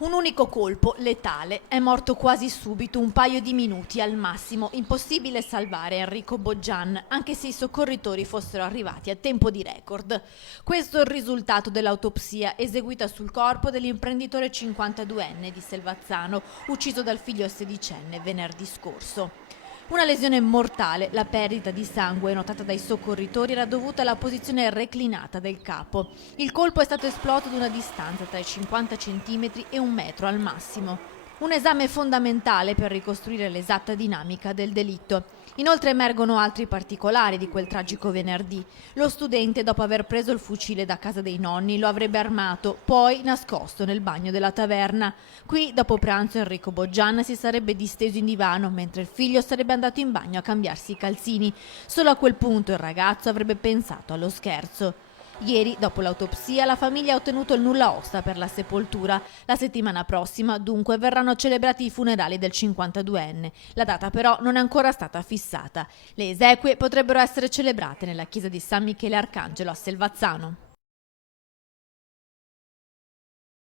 Un unico colpo, letale, è morto quasi subito, un paio di minuti al massimo. Impossibile salvare Enrico Boggian, anche se i soccorritori fossero arrivati a tempo di record. Questo è il risultato dell'autopsia eseguita sul corpo dell'imprenditore 52enne di Selvazzano, ucciso dal figlio sedicenne venerdì scorso. Una lesione mortale, la perdita di sangue notata dai soccorritori era dovuta alla posizione reclinata del capo. Il colpo è stato esploso ad una distanza tra i 50 cm e 1 metro al massimo. Un esame fondamentale per ricostruire l'esatta dinamica del delitto. Inoltre emergono altri particolari di quel tragico venerdì. Lo studente, dopo aver preso il fucile da casa dei nonni, lo avrebbe armato, poi nascosto nel bagno della taverna. Qui, dopo pranzo, Enrico Boggian si sarebbe disteso in divano, mentre il figlio sarebbe andato in bagno a cambiarsi i calzini. Solo a quel punto il ragazzo avrebbe pensato allo scherzo. Ieri, dopo l'autopsia, la famiglia ha ottenuto il nulla osta per la sepoltura. La settimana prossima, dunque, verranno celebrati i funerali del 52enne. La data però non è ancora stata fissata. Le esequie potrebbero essere celebrate nella chiesa di San Michele Arcangelo a Selvazzano.